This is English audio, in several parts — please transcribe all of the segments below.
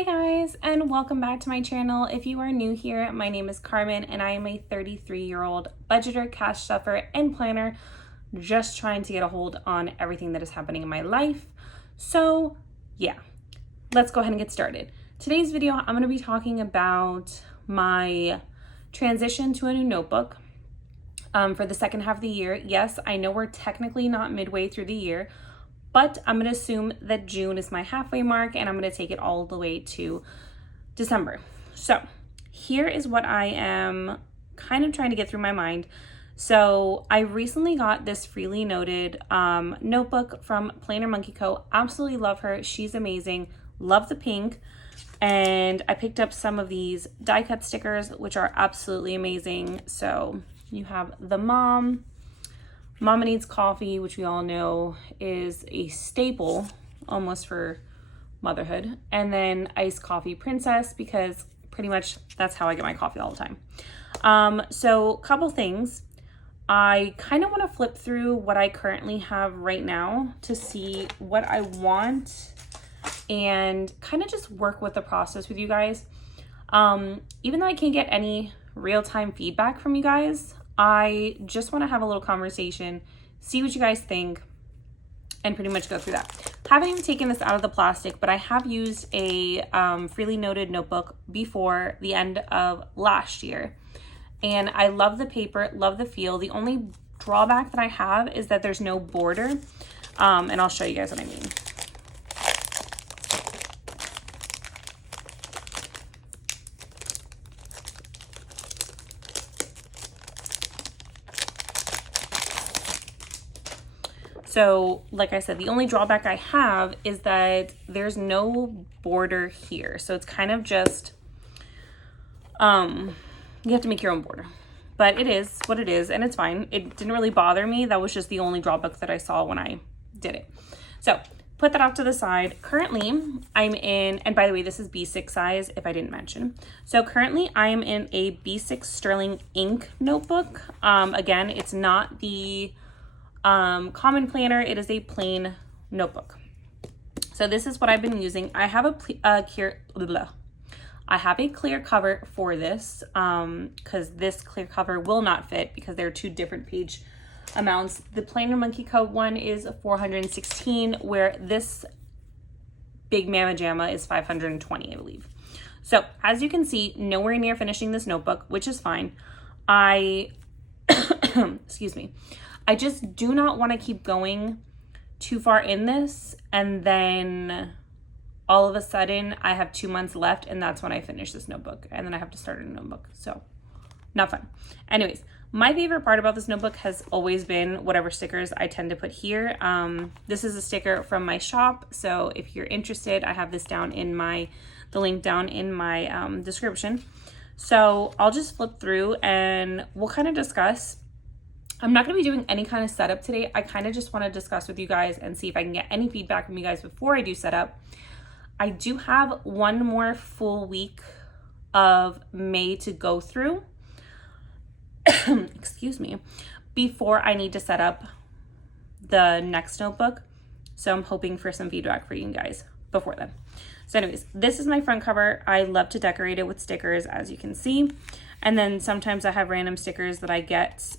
Hey guys, and welcome back to my channel. If you are new here, my name is Carmen and I am a 33-year-old budgeter, cash stuffer, and planner, just trying to get a hold on everything that is happening in my life. So yeah, let's go ahead and get started. Today's video, I'm going to be talking about my transition to a new notebook for the second half of the year. Yes, I know we're technically not midway through the year, but I'm going to assume that June is my halfway mark and I'm going to take it all the way to December. So here is what I am kind of trying to get through my mind. So I recently got this freely noted notebook from Planner Monkey Co. Absolutely love her. She's amazing. Love the pink. And I picked up some of these die cut stickers, which are absolutely amazing. So you have the Mama Needs Coffee, which we all know is a staple almost for motherhood. And then Iced Coffee Princess, because pretty much that's how I get my coffee all the time. So couple things. I kind of want to flip through what I currently have right now to see what I want and kind of just work with the process with you guys. Even though I can't get any real-time feedback from you guys, I just want to have a little conversation, see what you guys think, and pretty much go through that. Haven't even taken this out of the plastic, but I have used a freely noted notebook before the end of last year. And I love the paper, love the feel. The only drawback that I have is that there's no border. And I'll show you guys what I mean. So like I said, the only drawback I have is that there's no border here. So it's kind of just, you have to make your own border, but it is what it is and it's fine. It didn't really bother me. That was just the only drawback that I saw when I did it. So put that off to the side. Currently I'm in, and by the way, this is B6 size if I didn't mention. So currently I am in a B6 Sterling ink notebook. Again, it's not the common planner. It is a plain notebook. So this is what I've been using. I have a clear cover for this because this clear cover will not fit because they're two different page amounts. The Planner Monkey Co. one is 416, where this Big Mama Jamma is 520, I believe. So as you can see, nowhere near finishing this notebook, which is fine. Excuse me. I just do not want to keep going too far in this and then all of a sudden I have 2 months left and that's when I finish this notebook and then I have to start a notebook. So not fun. Anyways, my favorite part about this notebook has always been whatever stickers I tend to put here. This is a sticker from my shop. So if you're interested, I have this down in the link down in my description. So I'll just flip through and we'll kind of discuss. I'm not going to be doing any kind of setup today. I kind of just want to discuss with you guys and see if I can get any feedback from you guys before I do setup. I do have one more full week of May to go through, excuse me, before I need to set up the next notebook. So I'm hoping for some feedback for you guys before then. So anyways, this is my front cover. I love to decorate it with stickers, as you can see. And then sometimes I have random stickers that I get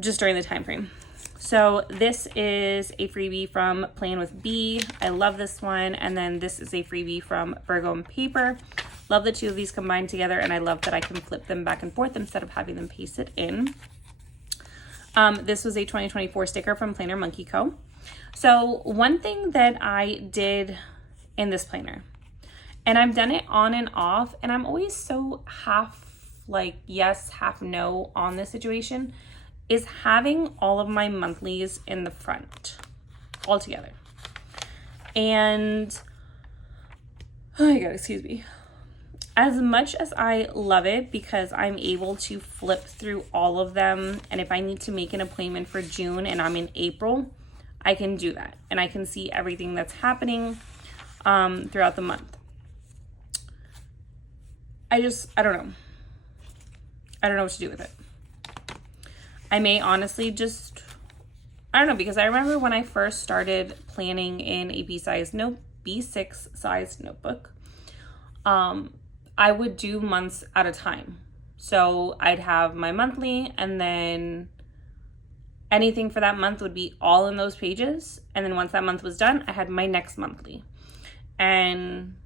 just during the time frame. So this is a freebie from Playing with B. I love this one. And then this is a freebie from Virgo and Paper. Love the two of these combined together, and I love that I can flip them back and forth instead of having them pasted in. This was a 2024 sticker from Planner Monkey Co. So one thing that I did in this planner, and I've done it on and off, and I'm always so half like yes, half no on this situation, is having all of my monthlies in the front all together. And oh my God, excuse me. As much as I love it because I'm able to flip through all of them, and if I need to make an appointment for June and I'm in April, I can do that. And I can see everything that's happening throughout the month. I don't know. I don't know what to do with it. I may honestly just, I don't know, because I remember when I first started planning in a B-size B6 sized notebook. I would do months at a time. So I'd have my monthly, and then anything for that month would be all in those pages. And then once that month was done, I had my next monthly. And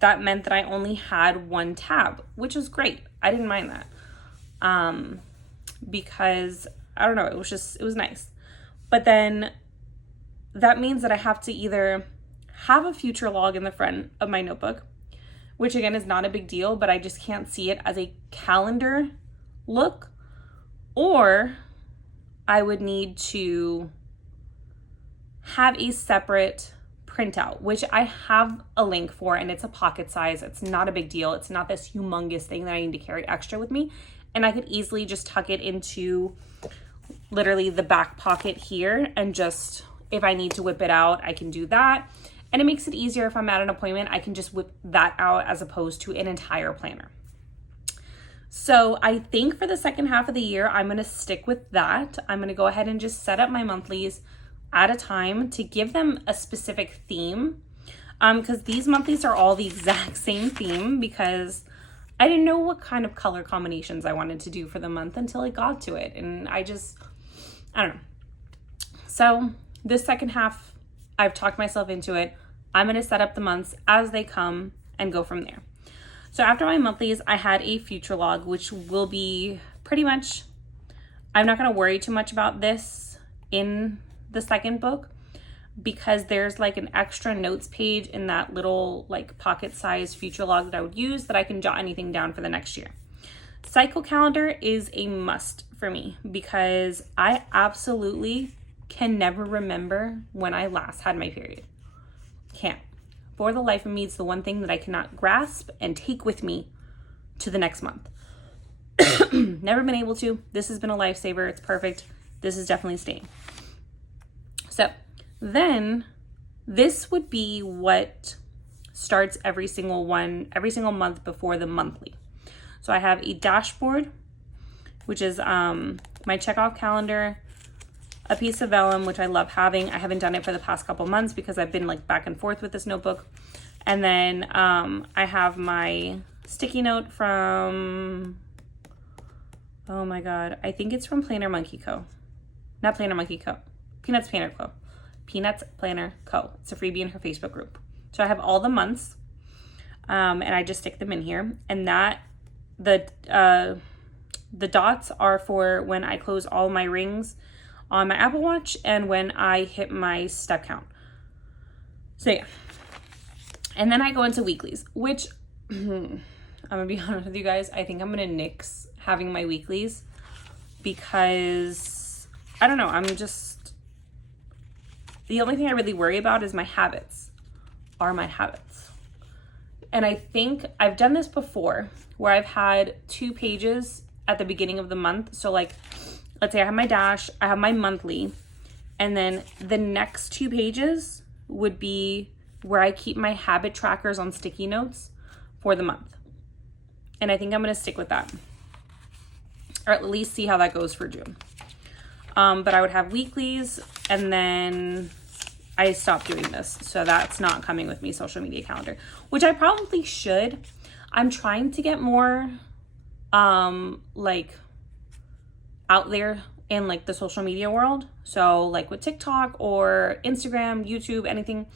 that meant that I only had one tab, which was great. I didn't mind that. Because I don't know, it was nice. But then that means that I have to either have a future log in the front of my notebook, which again is not a big deal, but I just can't see it as a calendar look, or I would need to have a separate printout, which I have a link for, and it's a pocket size. It's not a big deal. It's not this humongous thing that I need to carry extra with me. And I could easily just tuck it into literally the back pocket here, and just, if I need to whip it out, I can do that. And it makes it easier if I'm at an appointment, I can just whip that out as opposed to an entire planner. So I think for the second half of the year, I'm going to stick with that. I'm going to go ahead and just set up my monthlies at a time to give them a specific theme. Because these monthlies are all the exact same theme, because I didn't know what kind of color combinations I wanted to do for the month until I got to it. And I don't know. So this second half, I've talked myself into it. I'm going to set up the months as they come and go from there. So after my monthlies, I had a future log, which will be pretty much, I'm not going to worry too much about this in the second book, because there's like an extra notes page in that little like pocket size future log that I would use, that I can jot anything down for the next year. Cycle calendar is a must for me, because I absolutely can never remember when I last had my period. Can't. For the life of me, it's the one thing that I cannot grasp and take with me to the next month. Never been able to. This has been a lifesaver. It's perfect. This is definitely staying. So then this would be what starts every single month before the monthly. So I have a dashboard, which is my checkoff calendar, a piece of vellum, which I love having. I haven't done it for the past couple months because I've been like back and forth with this notebook. And then I have my sticky note from, oh my God, I think it's from Planner Monkey Co. Not Planner Monkey Co. Peanuts Planner Co. Peanuts Planner Co. It's a freebie in her Facebook group. So I have all the months, and I just stick them in here. And that, the dots are for when I close all my rings on my Apple Watch and when I hit my step count. So yeah. And then I go into weeklies, which I'm gonna be honest with you guys, I think I'm gonna nix having my weeklies, because I don't know, the only thing I really worry about is my habits. And I think I've done this before where I've had 2 pages at the beginning of the month. So like, let's say I have my dash, I have my monthly, and then the next 2 pages would be where I keep my habit trackers on sticky notes for the month. And I think I'm going to stick with that, or at least see how that goes for June. But I would have weeklies, and then I stopped doing this. So that's not coming with me, social media calendar, which I probably should. I'm trying to get more like out there in like the social media world. So like with TikTok or Instagram, YouTube, anything,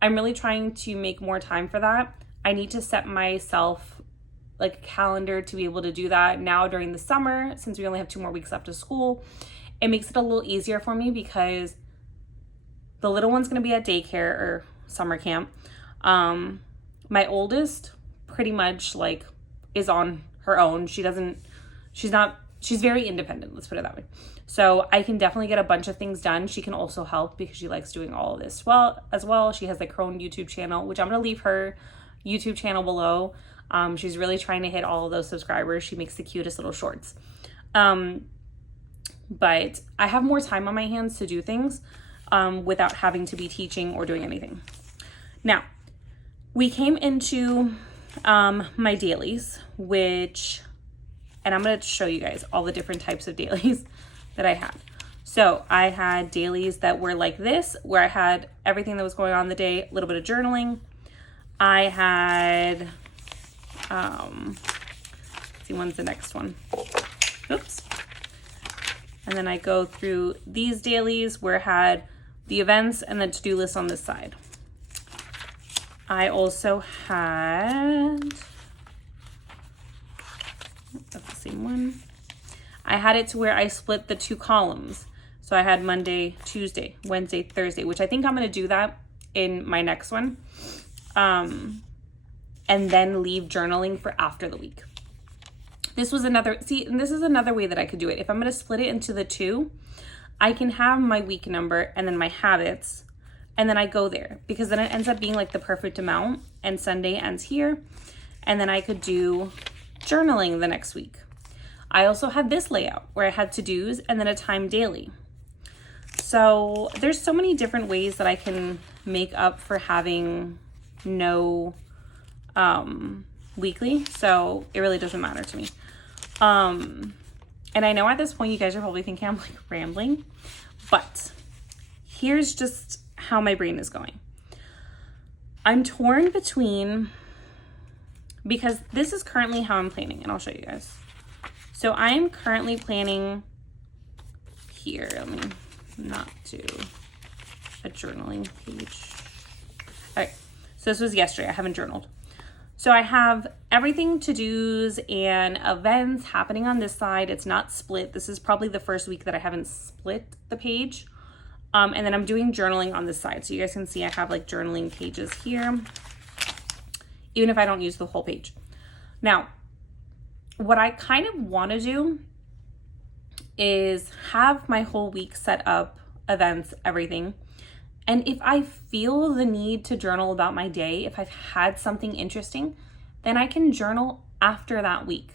I'm really trying to make more time for that. I need to set myself like a calendar to be able to do that now during the summer, since we only have 2 more weeks left of school. It makes it a little easier for me because the little one's going to be at daycare or summer camp. My oldest pretty much like is on her own. She's very independent, let's put it that way. So I can definitely get a bunch of things done. She can also help because she likes doing all of this as well. She has like her own YouTube channel, which I'm going to leave her YouTube channel below. She's really trying to hit all of those subscribers. She makes the cutest little shorts. But I have more time on my hands to do things without having to be teaching or doing anything. Now, we came into my dailies, and I'm going to show you guys all the different types of dailies that I have. So I had dailies that were like this, where I had everything that was going on in the day, a little bit of journaling. I had, let's see, when's the next one? Oops. And then I go through these dailies where I had the events and the to-do list on this side. I also had, that's the same one. I had it to where I split the 2 columns. So I had Monday, Tuesday, Wednesday, Thursday, which I think I'm gonna do that in my next one. And then leave journaling for after the week. This was another, see, and this is another way that I could do it. If I'm gonna split it into the 2, I can have my week number and then my habits, and then I go there, because then it ends up being like the perfect amount, and Sunday ends here. And then I could do journaling the next week. I also had this layout where I had to-dos and then a time daily. So there's so many different ways that I can make up for having no weekly. So it really doesn't matter to me. And I know at this point you guys are probably thinking I'm like rambling, but here's just how my brain is going. I'm torn between, because this is currently how I'm planning, and I'll show you guys. So I'm currently planning here, let me not do a journaling page. All right, so this was yesterday, I haven't journaled. So I have everything to-dos and events happening on this side. It's not split. This is probably the first week that I haven't split the page. And then I'm doing journaling on this side. So you guys can see I have like journaling pages here, even if I don't use the whole page. Now, what I kind of want to do is have my whole week set up, events, everything. And if I feel the need to journal about my day, if I've had something interesting, then I can journal after that week.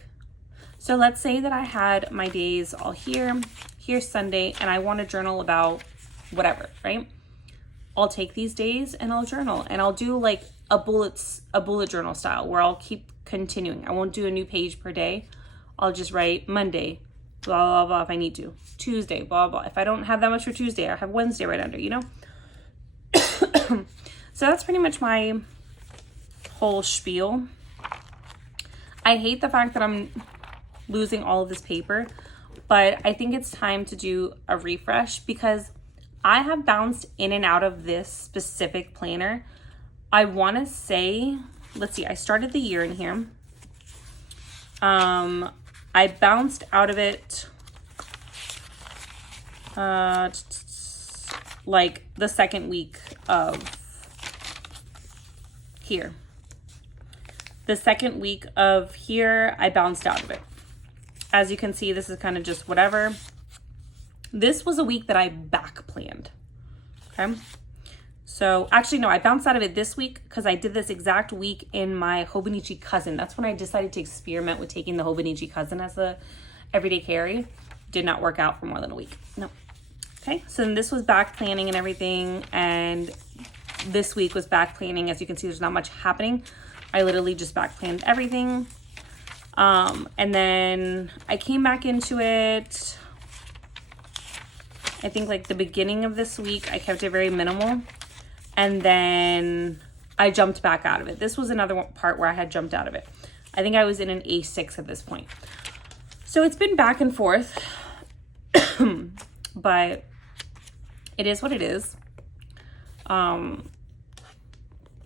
So let's say that I had my days all here, here's Sunday, and I want to journal about whatever, right? I'll take these days and I'll journal, and I'll do like a bullet journal style where I'll keep continuing. I won't do a new page per day. I'll just write Monday, blah, blah, blah, if I need to. Tuesday, blah, blah. If I don't have that much for Tuesday, I have Wednesday right under, you know? So that's pretty much my whole spiel. I hate the fact that I'm losing all of this paper, but I think it's time to do a refresh, because I have bounced in and out of this specific planner. I want to say, let's see, I started the year in here. I bounced out of it like the second week of here. The second week of here, I bounced out of it. As you can see, this is kind of just whatever. This was a week that I back planned, okay? So actually, no, I bounced out of it this week because I did this exact week in my Hobonichi cousin. That's when I decided to experiment with taking the Hobonichi cousin as a everyday carry. Did not work out for more than a week, no. Okay, so then this was back planning and everything, and this week was back planning. As you can see, there's not much happening. I literally just back planned everything. And then I came back into it, I think like the beginning of this week. I kept it very minimal, and then I jumped back out of it. This was another part where I had jumped out of it. I think I was in an A6 at this point. So it's been back and forth, but it is what it is.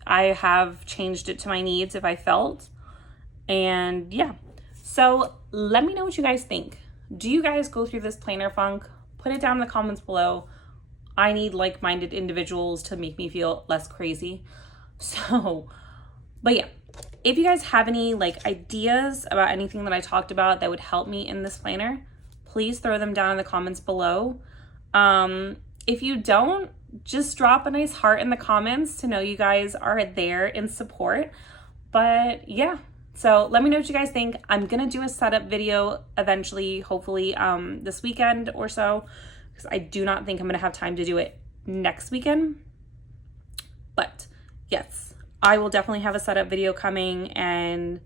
I have changed it to my needs if I felt, and yeah. So let me know what you guys think. Do you guys go through this planner funk? Put it down in the comments below. I need like-minded individuals to make me feel less crazy. So, but yeah, if you guys have any like ideas about anything that I talked about that would help me in this planner, please throw them down in the comments below. If you don't, just drop a nice heart in the comments to know you guys are there in support. But yeah, so let me know what you guys think. I'm gonna do a setup video eventually, hopefully this weekend or so, because I do not think I'm gonna have time to do it next weekend. But yes, I will definitely have a setup video coming, and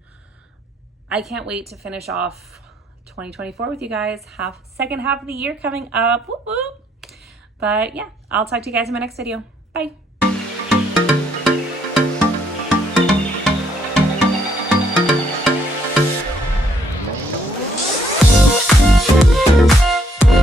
I can't wait to finish off 2024 with you guys. Second half of the year coming up. Whoop, whoop. But yeah, I'll talk to you guys in my next video. Bye.